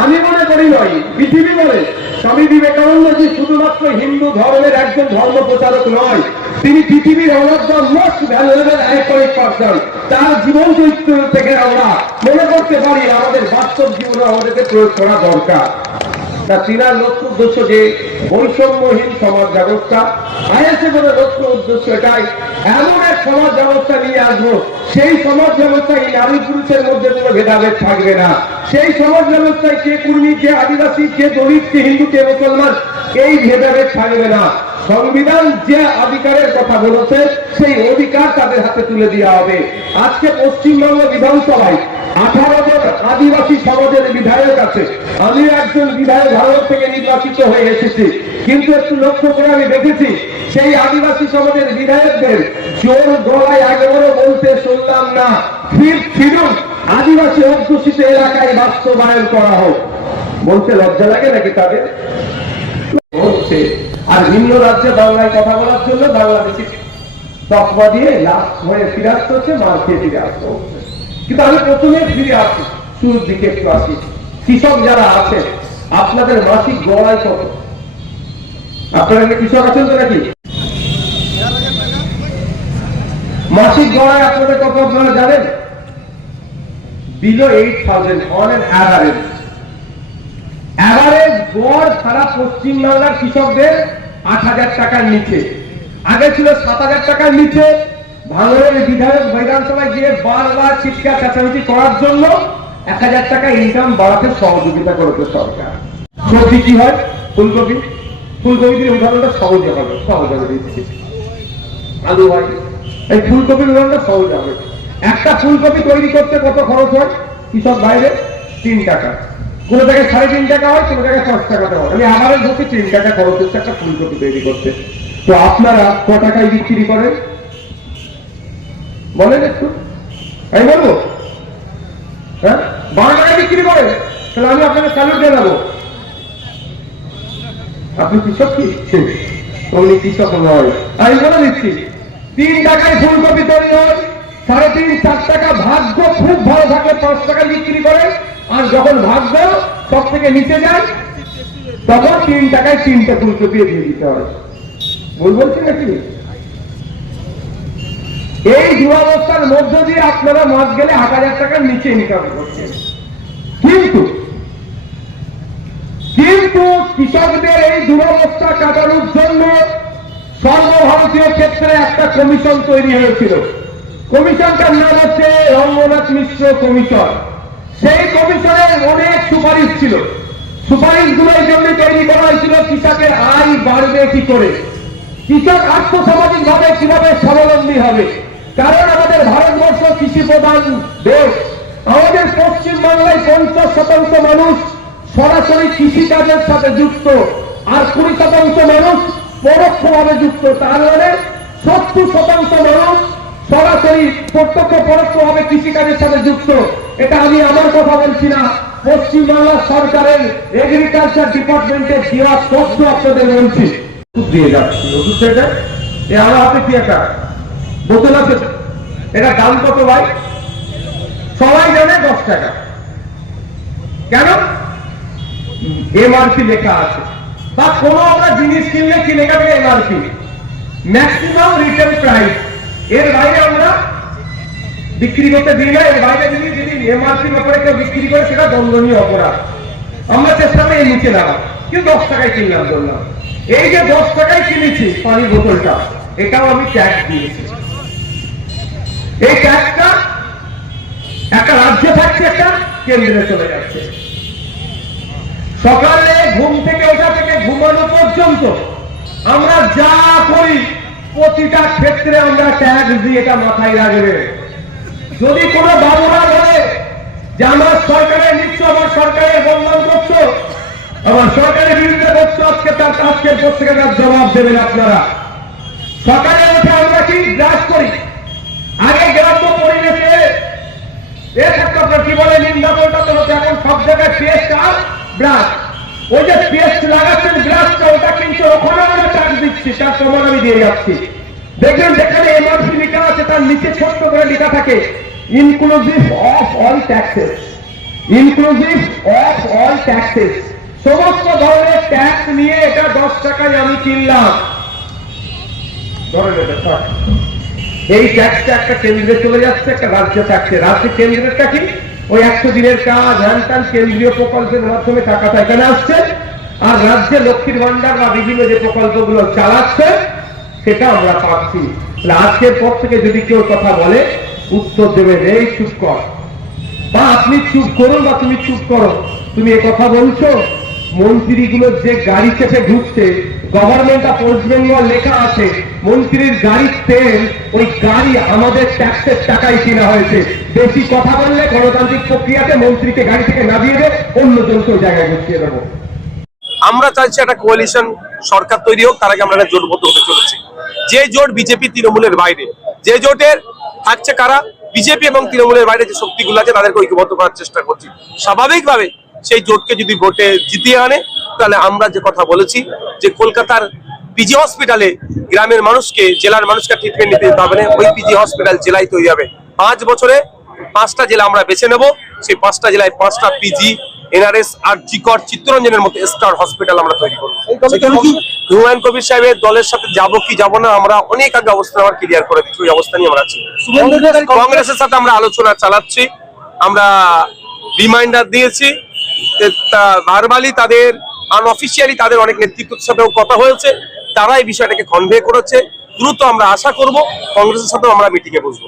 আমি মনে করি নয়, পৃথিবী বলে। স্বামী বিবেকানন্দ যে শুধুমাত্র হিন্দু ধর্মের একজন ধর্ম প্রচারক নয়, তিনি পৃথিবীর মোস্ট ভ্যালুয়েবল আইকনিক পার্সন। তার জীবন চরিত্র থেকে আমরা মনে করতে পারি আমাদের বাস্তব জীবনে আমাদেরকে প্রয়োগ করা দরকার। তা চীনার লক্ষ্য উদ্দেশ্য যে বৈষম্যহীন সমাজ ব্যবস্থা, আইএসএফের লক্ষ্য উদ্দেশ্য এটাই, এমন এক সমাজ ব্যবস্থা নিয়ে আসবো সেই সমাজ ব্যবস্থায় নারী পুরুষের মধ্যে কোনো ভেদাভেদ থাকবে না। সেই সমাজ ব্যবস্থায় কে কুর্মী, কে আদিবাসী, কে দলিত, কে হিন্দু, কে মুসলমান, এই ভেদাভেদ থাকবে না। সংবিধান যে অধিকারের কথা বলেছে সেই অধিকার তাদের হাতে তুলে দেওয়া হবে। আজকে পশ্চিমবঙ্গ বিধানসভায় 18 জন আদিবাসী সমাজের বিধায়ক আছে। আমি একজন বিধায়ক ভারত থেকে নির্বাচিত হয়ে এসেছি, কিন্তু একটু লক্ষ্য করে আমি দেখেছি সেই আদিবাসী সমাজের বিধায়কদের জোর গলায় আগেবারও বলতে শুনলাম না, ফিরুন আদিবাসী অধ্যুষিত এলাকায় বাস্তবায়ন করা হোক। বলতে লজ্জা লাগে নাকি তাদের? হচ্ছে আর ভিন্ন রাজ্যে বাংলায় কথা বলার জন্য বাংলাদেশি তকমা দিয়ে লাস্ট হয়ে ফিরে আসতে হচ্ছে, মার খেয়ে ফিরে আসতে হচ্ছে। কিন্তু আমি প্রথমে ফিরে আসি, শুরুর দিকে একটু আসি। কৃষক যারা আছে, আপনাদের মাসিক গড়াই কত? আপনারা কৃষক আছেন তো নাকি? মাসিক গড়াই আপনাদের কত আপনারা জানেন? Below 8,000 on an average. Average গড় সারা পশ্চিমবাংলার কৃষকদের 8,000 টাকার নিচে। আগে ছিল 7,000 টাকার নিচে। ভাঙড়ের বিধায়ক বিধানসভায় গিয়ে বারবার চিৎকার চেঁচামেচি করার জন্য 1,000 টাকা ইনকাম বাড়াতে সহযোগিতা করেছে সরকার। সবজি কি হয়? ফুলকপি। ফুলকপির উদাহরণটা সহজে হবে, সহজে দিচ্ছি। আলু হয়, এই ফুলকপির উদাহরণটা সহজ হবে। একটা ফুলকপি তৈরি করতে কত খরচ হয় কৃষক বাইরে? 3 টাকা। কোন জায়গায় 3.5 টাকা হয়, কোন জায়গায় 5 টাকা হয়। আমি আমাদের হচ্ছে 3 টাকা খরচ হচ্ছে একটা ফুলকপি তৈরি করতে। তো আপনারা ক টাকায় বিক্রি করেন বলেন একটু? আমি বলবো হ্যাঁ 12 টাকায় বিক্রি করেন, তাহলে আমি আপনাকে স্যালুট জানাবো। আপনি কৃষক কি? উনি কৃষক নয়। আমি বলে দিচ্ছি 3 টাকায় ফুলকপি তৈরি হয়, 3.5-4 টাকা। ভাগ্য খুব ভালো থাকলে 5 টাকা বিক্রি করে, আর যখন ভাগ্য সব থেকে নিচে যায় তখন 3 টাকায় 3টা ফুলকপি দিয়ে দিতে হয়। ভুল বলছি নাকি? এই দুরবস্থার মধ্য দিয়ে আপনারা মাস গেলে 8,000 টাকার নিচে ইনকাম করছেন। কিন্তু কৃষকদের এই দুরবস্থা কাটানোর জন্য সর্বভারতীয় ক্ষেত্রে একটা কমিশন তৈরি হয়েছিল। কমিশনটার নাম হচ্ছে রঙ্গনাথ মিশ্র কমিশন। সেই কমিশনের অনেক সুপারিশ ছিল। সুপারিশগুলো এই জন্য তৈরি করা হয়েছিল কৃষকের আয় বাড়বে কি করে, কৃষক আর্থসামাজিক ভাবে কিভাবে স্বাবলম্বী হবে। কারণ আমাদের ভারতবর্ষ কৃষি প্রধান দেশ। আমাদের পশ্চিমবাংলায় 50% মানুষ সরাসরি কৃষিকাজের সাথে যুক্ত, আর 20% মানুষ পরোক্ষভাবে যুক্ত। তার মানে 70% মানুষ সরাসরি প্রত্যক্ষ পরোক্ষভাবে কৃষিকাজের সাথে যুক্ত। এটা আমি আমার কথা বলছি না, পশ্চিমবাংলা সরকারের এগ্রিকালচার ডিপার্টমেন্টের দেওয়া তথ্য আপনাদের বলছি। দিয়ে যাচ্ছি ওষুধটা, আমার হাতে কি একটা বোতল আছে, এটা দাম কত ভাই? সবাই জানে 10 টাকা। কেন? এমআরপি লেখা আছে। বা কোনো আমরা জিনিস কিনলে কি লেখা থাকে? MRP, maximum retail price. এর বাইরে আমরা বিক্রি করতে দিই না। এর বাইরে যদি এমআরপি ব্যাপারে কেউ বিক্রি করে সেটা দণ্ডনীয় অপরাধ। আমরা চেষ্টা করি নিচে নামা, কিন্তু 10 টাকায় কিনলাম বললাম। এই যে 10 টাকায় কিনেছি পানির বোতলটা, এটাও আমি ট্যাক্স দিয়েছি। এই ট্যাক্সটা একটা রাজ্যে থাকছে, একটা কেন্দ্রে চলে যাচ্ছে। সকালে ঘুম থেকে ওঠা থেকে ঘুমানো পর্যন্ত আমরা যা করি প্রতিটা ক্ষেত্রে আমরা ট্যাক্স দিই, এটা মাথায় রাখবে। যদি কোনো বাবুরা বলে যে আমার সরকারের নিচ্ছ, আমার সরকারের বদনাম করছো, আমার সরকারের বিরুদ্ধে করছো, আজকের পর থেকে তার জবাব দেবেন আপনারা। সকালে উঠে আমরা কি ব্রাশ করি? আগে গ্রাম্য পরিবেশে আপনার কি বলে নিন্দা করতে হচ্ছে, এখন সব জায়গায় পেস্ট আর ব্রাশ। ওই যে পেস্ট লাগাচ্ছেন ব্রাশটা, ওটা কিন্তু ওখানে আমরা ট্যাক্স দিচ্ছি, তার প্রমাণ আমি দিয়ে যাচ্ছি। দেখবেন যেখানে এমআরপি লেখা আছে তার নিচে ছোট্ট করে লেখা থাকে inclusive of all taxes. Inclusive of all taxes, সমস্ত ধরনের ট্যাক্স নিয়ে এটা 10 টাকায় আমি কিনলাম, ধরেন এটা থাক। এই ট্যাক্সটা একটা কেন্দ্রে চলে যাচ্ছে, একটা রাজ্যে থাকছে। রাজ্যে কেন্দ্রেরটা কি? ওই 100 দিনের কাজ, হ্যান কেন্দ্রীয় প্রকল্পের মাধ্যমে টাকাটা এখানে আসছে, আর রাজ্যে লক্ষ্মীর ভান্ডার বা বিভিন্ন যে প্রকল্পগুলো চালাচ্ছে সেটা আমরা পাচ্ছি। আজকের পর থেকে যদি কেউ কথা বলে, উত্তর দেবেন এই চুপ কর, বা আপনি চুপ করুন, বা তুমি চুপ করো। তুমি এ কথা বলছো, মন্ত্রীগুলো যে গাড়ি চেপে ঢুকছে, গভর্নমেন্ট অফ ওয়েস্ট বেঙ্গল লেখা আছে, মন্ত্রীর গাড়ির তেল, ওই গাড়ি আমাদের ট্যাক্সের টাকায় কিনা হয়েছে। বেশি কথা বললে গণতান্ত্রিক প্রক্রিয়াতে মন্ত্রীকে গাড়ি থেকে নামিয়ে দেবে, অন্যজন কেউ জায়গায় বসিয়ে দেবো। আমরা চাইছি একটা কোয়ালিশন সরকার তৈরি হোক, তার আগে আমরা একটা জোটবদ্ধ হতে চলেছি। যে জোট বিজেপি তৃণমূলের বাইরে, যে জোটের থাকছে কারা, বিজেপি এবং তৃণমূলের বাইরে যে শক্তিগুলো আছে তাদেরকে ঐক্যবদ্ধ করার চেষ্টা করছি। স্বাভাবিকভাবে সেই জোটকে যদি ভোটে জিতিয়ে আনে, তাহলে আমরা যে কথা বলেছি যে কলকাতার পিজি হসপিটালে গ্রামের মানুষকে, জেলার মানুষকে ট্রিটমেন্ট নিতে দিতে হবে না, ওই পিজি হসপিটাল জেলায় তৈরি হবে। 5 বছরে 5টা জেলা আমরা বেছে নেব, সেই 5টা জেলায় 5টা পিজি, এনআরএস আর জিকর, চিত্তরঞ্জনের মতো স্টার হসপিটাল আমরা তৈরি করবো। হুমায়ুন কবির সাহেবের দলের সাথে যাবো কি যাবো না, আমরা অনেক আগে অবস্থান আমার ক্লিয়ার করে দিচ্ছি, ওই অবস্থা নিয়ে আমরা আছি। কংগ্রেসের সাথে আমরা আলোচনা চালাচ্ছি, আমরা রিমাইন্ডার দিয়েছি, ভার্বালি তাদের আনঅফিসিয়ালি তাদের অনেক নেতৃত্বের সাথেও কথা হয়েছে, তারা এই বিষয়টাকে কনভে করেছে। দ্রুত আমরা আশা করব কংগ্রেসের সাথেও আমরা মিটিংয়ে বসবো।